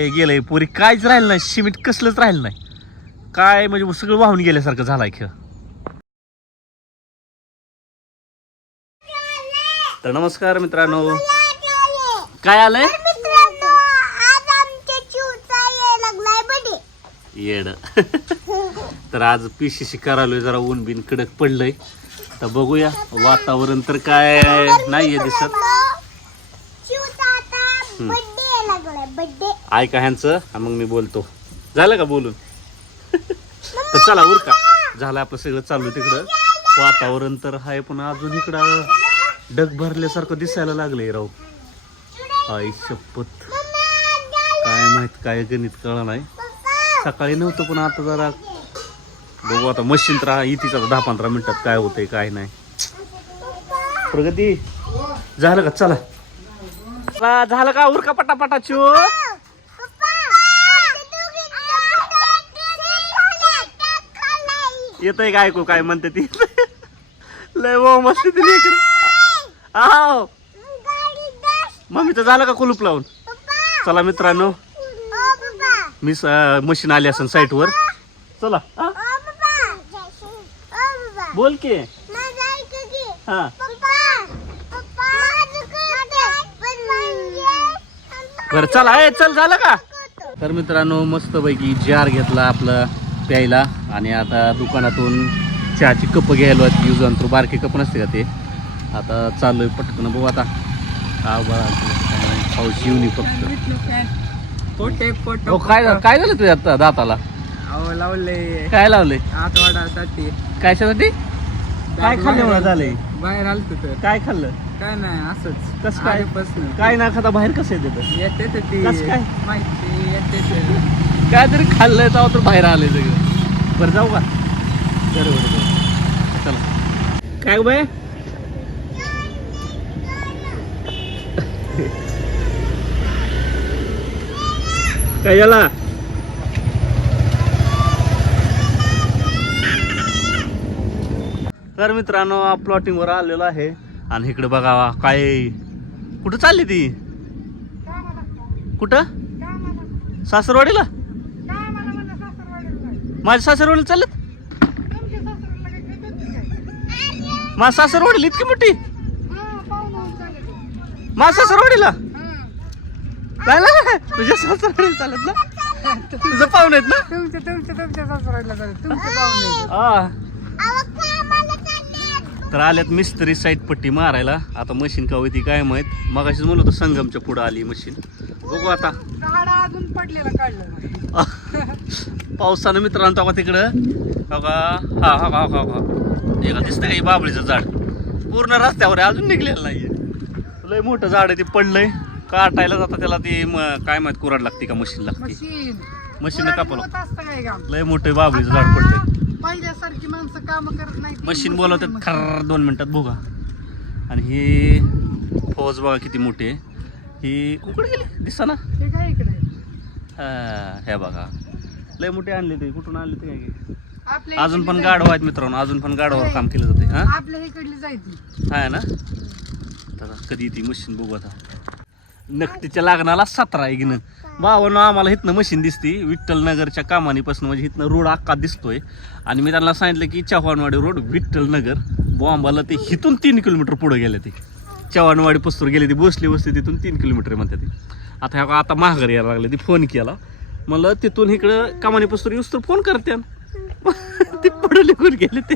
हे गेलंय पोरी काहीच राहिलं नाही सिमेंट कसलंच राहिलं नाही. काय म्हणजे सगळं वाहून गेल्यासारखं झालाय खेळ. तर नमस्कार मित्रांनो. काय आलंय? येड. तर आज पीसीसी करालोय जरा ऊन बिन कडक पडलंय. तर बघूया वातावरण तर काय नाहीये दिसत. ऐका ह्यांचं. हा मग मी बोलतो. झालं का बोलून? तर चला उर का झालं आपलं सगळं चालू आहे तिकडं. वातावरण तर आहे पण अजून इकडं डग भरल्यासारखं दिसायला लागलंय राव. आई शपथ. काय माहीत काय गणित कळलं नाही. सकाळी नव्हतं पण आता जरा बघू आता मशीन तर येतीच आता दहा पंधरा मिनिटात काय होतंय काय नाही. प्रगती झालं का? चला. झालं का? उरका पटापटा चो. येतंय काय ऐकू? काय म्हणते ती? लय वो मस्ती ती लेकर आव. मम्मीचं झालं का कुलूप लावून? चला मित्रांनो. मी मशीन आली असेल साईटवर. चला? बोल की. हा. बरं चला ए चल झालं का? तर मित्रांनो मस्तपैकी जार घेतला आपला प्यायला. आणि आता दुकानातून चहाची कप घ्यायला यूज अंतर बारके कप नसते का ते? आता चाललोय पटकन बघू आता. काय पाऊस येऊन फक्त. काय झालं काय झालं तुझ्या आता दाताला? अहो लावले. काय लावलंय आठवड्यासाठी कशासाठी काय खाल्ल्यामुळे झालंय बाहेर तर. काय खाल्लं? काय नाही असंच. कसं काय? आधीपासनं. काय ना खाता बाहेर कसं येते तर येते तर ती. कसं काय? माहिती येते ते. काय तरी खाल्लंय तेव्हा तर बाहेर आलंय सगळं. बरं जाऊ का? बरं बरं बरं. चला. काय बाय काय झाला तर मित्रांनो प्लॉटिंग वर आलेलो आहे. आणि इकडे बघा काय? कुठं चालली ती? कुठं? सासरवाडीला? माझ्या सासरवाडीला चालत? माझ्या सासरवाडीला इतकी मोठी? माझ्या सासरवाडीला? तुझ्या सासरवाडीला चालत ना? तुझं पाहुणे आहेत ना? तुमच्या तुमच्या तुमच्या सासऱ्याला झालं तुमच्या पाहुणे तर आल्यात मिस्त्री साईड पट्टी मारायला. आता मशीन का होती काय माहीत. मगाशीच म्हणलं होतं संगमच्या पुढं आली मशीन. बघू आता. अजून पडलेलं काढलं पावसानं मित्रांनो तेव्हा तिकडं. बघा. हा हा हा हा हा. एका दिसतंय. का हे बाबळीचं झाड. पूर्ण रस्त्यावर आहे, अजून निघलेलं नाहीये. लय मोठं झाड आहे ते. पडलंय. काटायला जाता त्याला ती म- काय माहीत कुराड लागते का मशीन लागते. मशीन. कापलं लय मोठं बाबळीचं झाड पडलंय. पहिल्यासारखी माणसं काम करत नाही मशीन बोलवतात खर दोन मिनिटात बघा. आणि ही फौज बघा किती मोठी. आहे ही कुकडे गेली दिसा ना? हे काय इकडे? ह्या बघा. लय मोठी आणली ते कुठून आणली ते काय? आपल्या अजून पण गाढव आहेत मित्रांनो अजून पण गाढवावर काम केलं जाते हा. आपल्या इकडली जायची. आहे ना? तर कधी ती मशीन बघू आता. नकटीच्या लागणाला सतरा आहे घेणं बाबांनो आम्हाला इथनं मशीन दिसती. विठ्ठल नगरच्या कामानीपासून म्हणजे इथनं रोड अख्खा दिसतोय. आणि मी त्यांना सांगितलं की चव्हाणवाडी रोड विठ्ठल नगर बॉम्बाला ते इथून तीन किलोमीटर पुढे गेले ते. चव्हाणवाडी पस्तूर गेले ती बसली बसली तिथून तीन किलोमीटर म्हणते ते. आता ह्या आता महागर यायला लागले ती फोन केला. म्हणलं तिथून इकडं कामानी पस्तूर येऊस तर फोन करते ते पुढे निघून गेले ते.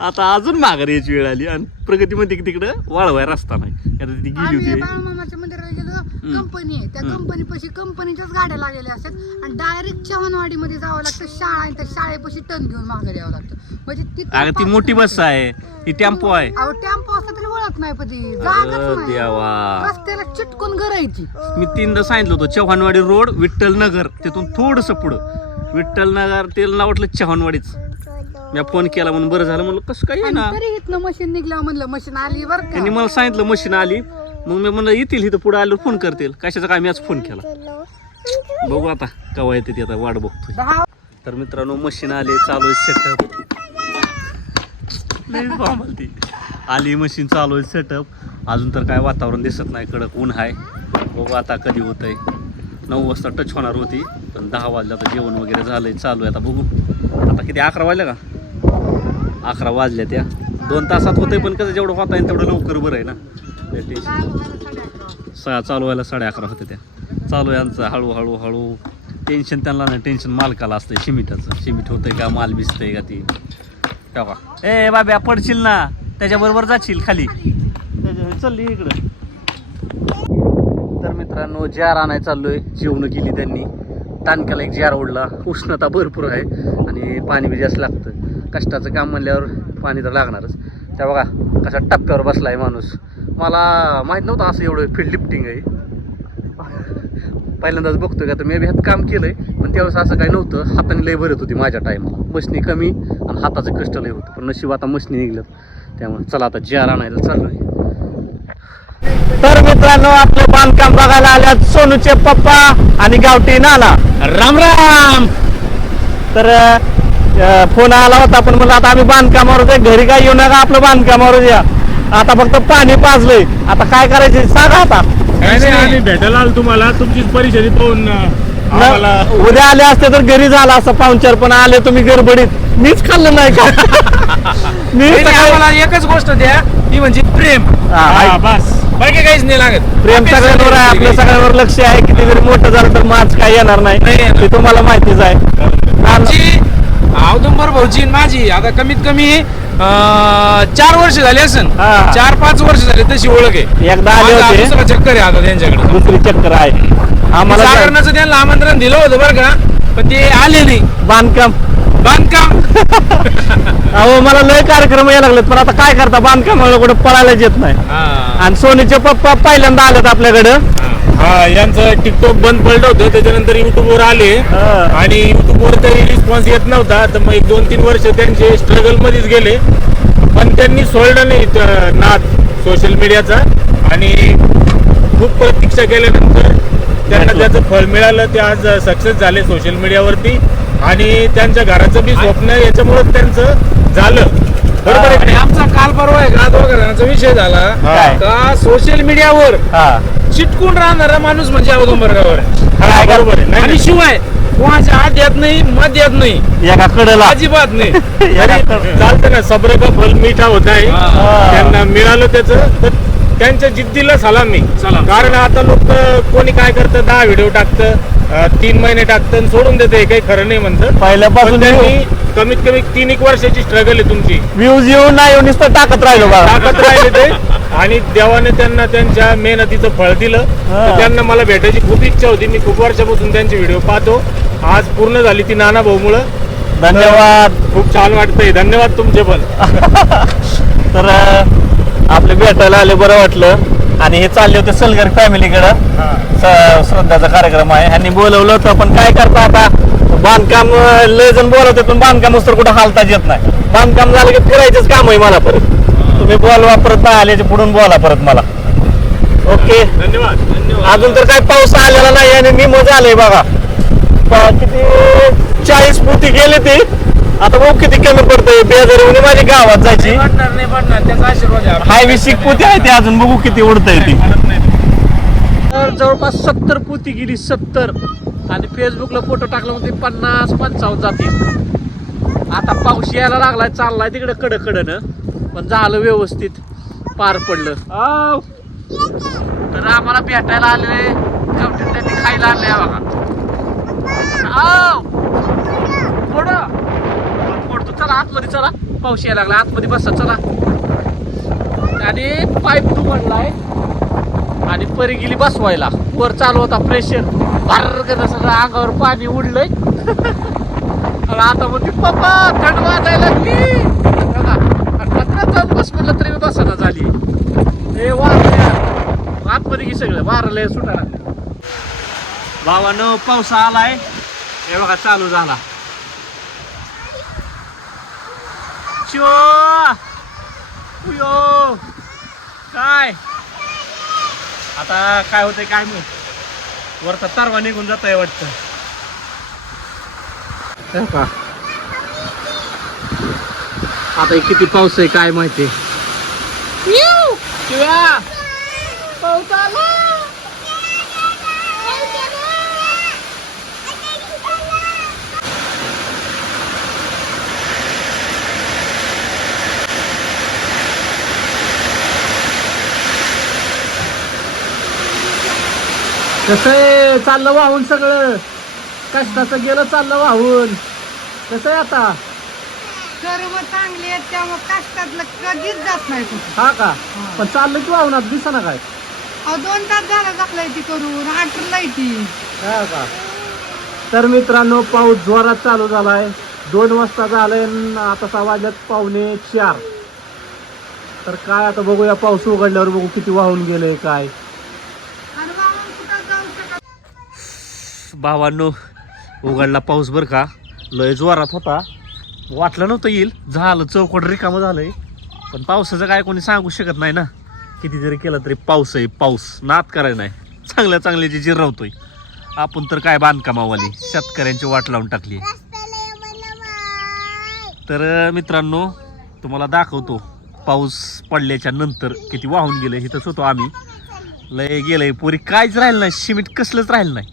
आता अजून माघार यायची वेळ आली आणि प्रगती म्हणते की तिकडं वाळवाय रस्ता नाही. आता ती गेली आम्ही होती. बाळमामाच्या मंदिराला गेलो. कंपनी आहे. त्या. कंपनी पाशी कंपनीच्याच गाड्या लागलेल्या असतात आणि डायरेक्ट चव्हाणवाडी मध्ये जावं लागतं. शाळा आहे त्या शाळेपाशी टन घेऊन माघारी यावं लागतं. म्हणजे अगं ती मोठी बस आहे. ती टेम्पो आहे. अहो टेम्पो असला तरी ओळख नाही पण ती. अरे जागाच नाही. देवा. रस्त्याला चिटकून करायची मी तीनदा सांगितलं होतं चव्हाणवाडी रोड विठ्ठल नगर. तिथून थोडस पुढं. विठ्ठल नगर त्याला वाटलं चव्हाणवाडीच. मी फोन केला म्हणून बरं झालं. म्हणलं कसं काय ना तरी इथनं मशीन निघल्या म्हणलं मशीन आली बरं त्यांनी का मला सांगितलं मशीन आली. मग मी म्हणलं येतील इथं पुढे आल्यावर फोन करतील. कशाचा काय मॅच फोन केला. बघू आता केव्हा येते ती आता वाट बघतोय. दहा तर मित्रांनो मशीन आले चालू आहे सेटअप ती आली मशीन चालू आहे सेटअप अजून तर काय वातावरण दिसत नाही कडक ऊन आहे. बघू आता कधी होत आहे नऊ वाजता टच होणार होती पण दहा वाजल्या आता जेवण वगैरे झालंय चालू आहे आता. बघू. आता किती अकरा वाजल्या का? अकरा वाजल्या त्या. दोन तासात होतंय पण कसं जेवढं होता येईल तेवढं लवकर बरं आहे ना. लय टेन्शन चालू साडे अकरा चालू व्हायला साडे अकरा होते त्या. चालू आहे हळूहळू हळू. टेन्शन त्यांना नाही टेन्शन मालकाला असतंय शिमिटाचं. शिमिट होतंय का माल भिजतंय का ती. का ए बाब्या पडशील ना. त्याच्याबरोबर जाशील खाली. त्याच्या- चालली इकडं. तर मित्रांनो जार आणाय चाललोय. जेवण केली त्यांनी. तानक्याला एक जार ओढला. उष्णता भरपूर आहे. आणि पाणी बी जास्त लागतं. कष्टाचं काम म्हणल्यावर पाणी तर लागणारच. त्या बघा कसा टप्प्यावर आहे माणूस. मला माहीत नव्हतं असं एवढं फील्ड लिफ्टिंग आहे. पहिल्यांदाच बघतोय का तर मी बी ह्यात काम केलंय पण त्यावेळेस असं काही नव्हतं. हाताने लय भरत होती माझ्या टायमाला मशनी कमी आणि हाताचं कष्ट लय होतं. पण नशीब आता मशनी निघलं त्यामुळे चला आता जार आणायला चाललोय. तर मित्रांनो आपलं बांधकाम बघायला आल्यात सोनूचे पप्पा आणि गावठी नाना. राम राम! तर फोन आला होता पण म्हणलं आता आम्ही बांधकामावर जाऊ. घरी काय येऊ नका आपलं बांधकामावर या. आता फक्त पाणी पाजलंय. आता काय करायचे सांगा आता. काय नाही आम्ही भेटायला आलो तुम्हाला. तुमचीच परिषदी पाहून उद्या आले असते तर घरी झाला असं पाहुणचार पण आले तुम्ही गडबडीत. मीच खाल्लं नाही का? मी एकच गोष्ट द्या. ती म्हणजे प्रेम. बस. बाकी काहीच नाही लागत. प्रेम सगळ्यांवर आहे आपल्या. सगळ्यांवर लक्ष आहे. किती जरी मोठं झालं तर माझ काय येणार नाही. ते तुम्हाला माहितीच आहे. आमची औदुंबर भाऊची आणि माझी. आता कमीत कमी अं, चार वर्ष झाली असन. हा. चार पाच वर्ष झाली तशी ओळख आहे. एकदा आले माझा होते. दुसरा चक्कर आहे आता त्यांच्याकडे. दुसरी चक्कर आहे. आम्हाला त्यांना आमंत्रण दिलं होतं बरं का पण ते आले नाही. बांधकाम. बांधकाम. अहो मला लय कार्यक्रम यायला लागलेत पण आता काय करता बांधकामाला कुठे पळायला येत नाही. हा. आणि सोनीचे पप्पा पहिल्यांदा आलेत आपल्याकडं. हा. यांचं टिकटॉक बंद पडलं होतं त्याच्यानंतर युट्यूबवर आले. हा. आणि युट्यूबवर तरी रिस्पॉन्स येत नव्हता तर मग एक दोन तीन वर्ष त्यांचे स्ट्रगल मध्येच गेले. पण त्यांनी सोडलं नाही त- नाद सोशल मीडियाचा आणि खूप प्रतीक्षा केल्यानंतर त्यांना त्याचं फळ मिळालं ते आज सक्सेस झाले सोशल मीडियावरती आणि त्यांच्या घराचं बी स्वप्न याच्यामुळे त्यांचं झालं. बरोबर आहे की आणि? आमचा काल परवा आहे का दोघा जणांचा विषय झाला काय? का सोशल मीडियावर हा. चिटकून राहणारा माणूस म्हणजे औदुंबरगावर बरोबर आहे. नाही, आणि शिवाय कोणाच्या आत येत नाही मत येत नाही. एका कडेला. अजिबात नाही. एका चालतं ना सब्र का फल मिठा होत आहे. हा. त्यांना मिळालं त्याचं तर त्यांच्या जिद्दीला सलामी सलाम. कारण आता लोक कोणी काय करतं दहा व्हिडिओ टाकतं अं, तीन महिने टाकतं आणि सोडून देतं हे काही खरं नाही म्हणतं. पहिल्यापासून त्यांनी कमीत कमी तीन एक वर्षाची स्ट्रगल आहे तुमची. व्ह्यूज येऊन नाही येऊन नुसतं टाकत राहिलो बघा टाकत राहिले ते. आणि देवाने त्यांना त्यांच्या मेहनतीचं फळ दिलं. हा. तर त्यांना मला भेटायची खूप इच्छा होती. मी खूप वर्षापासून त्यांचे व्हिडिओ पाहतो. आज पूर्ण झाली ती नाना भाऊमुळं. धन्यवाद. खूप छान वाटतंय. धन्यवाद तुमचे पण. तर अं, आपले भेटायला आले बरं वाटलं. आणि हे चालले होते सलगर फॅमिलीकडं. स- श्रद्धाचा कार्यक्रम आहे. ह्यांनी बोलवलं होतं पण काय करता आता? बांधकाम अं, लय जण बोलवते पण बांधकाम तर कुठं हालताच येत नाही. बांधकाम झालं की फिरायचंच काम आहे मला परत. तुम्ही बोलवा परत नाही आल्याचे पुढून बोला परत मला. ओके? धन्यवाद. धन्यवाद अजून तर काय पाऊस आलेला नाही आणि निम झालंय बघा. प- किती? चाळीस फुटी गेले ते. आता बघ किती कमी पडतंय. बेजारी माझ्या गावात जायची. पडणार नाही पडणार. त्याचा आशीर्वाद आहे. हाय पोती आहे ते अजून. बघू किती उडतंय ती. तर जवळपास सत्तर पोती गेली सत्तर. आणि फेसबुकला फोटो टाकला म्हणजे पन्नास पंचावन्न जातील आता पाऊस यायला लागलाय चाललाय तिकडे कड कडनं पण झालं व्यवस्थित. पार पडलं. आव. तर आम्हाला भेटायला त्यांनी खायला आणले बघा आव. पुढं. पडतो चला आतमध्ये चला. पाऊस यायला लागला. आतमध्ये बसा चला. आणि पाईप तू म्हणलाय. आणि परी गेली बसवायला. वर चालू होता प्रेशर भर सगळं अंगावर पाणी उडलंय. आणि आता म्हणते पप्पा थंड वाजायला लागली. पत्रात बस म्हणलं तरी बसना झाली. हे वार आतमध्ये की सगळं. वारलंय सुटायला भावानं पावसा आलाय. हे बघा चालू झाला. चो उयो! काय? आता काय होतंय काय माहीत? वरचा तरवा निघून जात आहे वाटतं का आता किती पाऊस आहे काय माहिती? पाऊस आला! कसं आहे? चाललं वाहून सगळं. कष्टाचं गेलं चाललं वाहून. कसं आहे आता? कर्म चांगले आहेत त्यामुळे कष्टातलं कधीच जात नाही कुठं. हा का? पण चाललं की वाहून आता दिसा ना काय? अहो दोन तास झाला टाकलाय ती करून आठला ती. हा का? तर मित्रांनो पाऊस जोरात चालू झालाय. दोन वाजता झालंय अन आता सहा वाजल्यात पावणे चार. तर काय आता बघूया पाऊस उघडल्यावर बघू किती वाहून गेलंय काय आणि मामा कुठं जाऊ शकत भावांनो उघडला पाऊस बर का? लय जोरात होता. वाटलं नव्हतं येईल. झालं चौकट रिकामं झालंय. पण पावसाचं काय कोणी सांगू शकत नाही ना? किती जरी केलं तरी पाऊस आहे पाऊस. नात करायला नाही. चांगल्या चांगल्याची जिरवतोय आपण तर काय बांधकामावाली? शेतकऱ्यांची वाट लावून टाकली. तर मित्रांनो तुम्हाला दाखवतो. पाऊस पडल्याच्या नंतर किती वाहून गेलं इथंच होतो आम्ही. लय गेलंय. पोरी काहीच राहिलं नाही. सिमेंट कसलंच राहिलं नाही.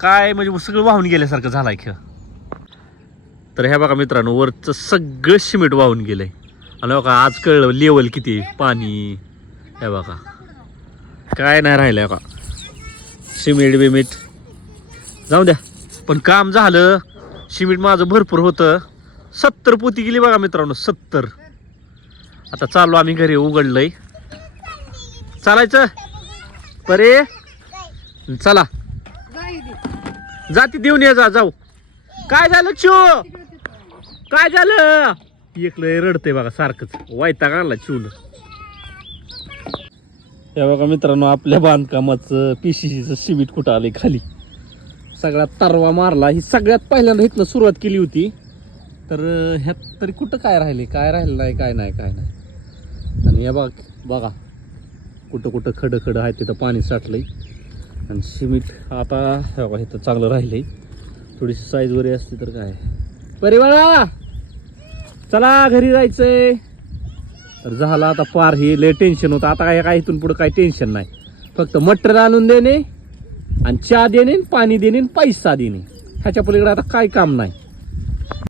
काय म्हणजे सगळं वाहून गेल्यासारखं झालाय खेळ. तर ह्या बघा मित्रांनो वरचं सगळं सिमेंट वाहून गेलंय. आणि बघा आज कळलं लेवल किती पाणी. ह्या बघा. काय नाही राहिलं बघा. सिमेंट बिमेंट. जाऊ द्या. पण काम झालं. सिमेंट माझं भरपूर होतं. सत्तर पोती गेली बघा मित्रांनो सत्तर. आता चाललो आम्ही घरी उघडलंय. चालायचं? परे? चला. जाती देऊन ये जा जाऊ. काय झालं चो काय झालं? एकलं रडतंय बघा सारखंच. वायता आणला चिवलं हे बघा मित्रांनो आपल्या बांधकामाचं पीसीसीचं शिबीट कुठं आलंय खाली? सगळ्यात तरवा मारला. ही सगळ्यात पहिल्यांदा इथनं सुरुवात केली होती. तर ह्यात तरी कुठं काय राहिले? काय राहिलं नाही काय नाही काय नाही. आणि हे बघा बघा. कुठं कुठं खडं खडं आहे तिथं पाणी साठलंय. आणि सिमेंट आता हे तर चांगलं राहिलंय. थोडीशी साईज वगैरे असते तर काय? परिवारा चला घरी जायचंय. तर झालं आता पार हे लय टेन्शन होतं. आता काय काय इथून पुढं काही टेन्शन नाही. फक्त मटर आणून देणे आणि चहा देणे पाणी देणे आणि पैसा देणे. ह्याच्या पलीकडे आता काय काम नाही.